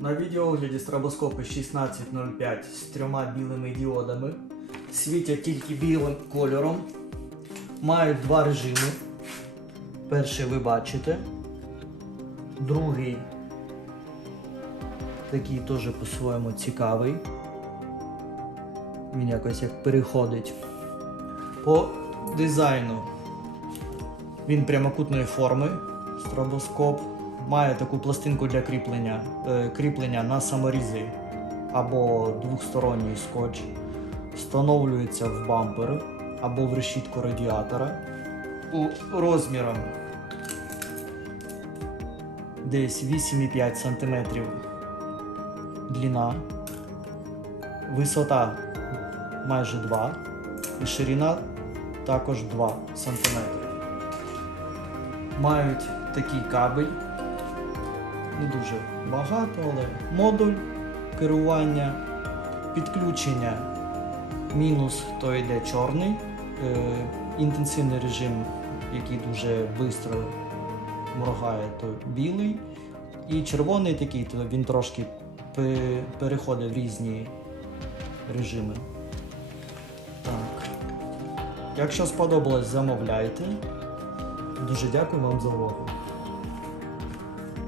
На відеоогляді стробоскопи 1605 з трьома білими діодами. Світять тільки білим кольором. Мають два режими. Перший ви бачите. Другий такий теж по-своєму цікавий. Він якось як переходить. По дизайну він прямокутної форми, стробоскоп. Має таку пластинку для кріплення, е, кріплення на саморізи або двохсторонній скотч. Встановлюється в бампер або в решітку радіатора. По розмірам десь 8,5 см длина, висота майже 2 і ширина також 2 см. Мають такий кабель, не дуже багато, але модуль керування, підключення мінус то йде чорний, е, інтенсивний режим, який дуже швидко моргає, то білий. І червоний такий, то він трошки переходить в різні режими. Так. Якщо сподобалось, замовляйте. Дуже дякую вам за увагу.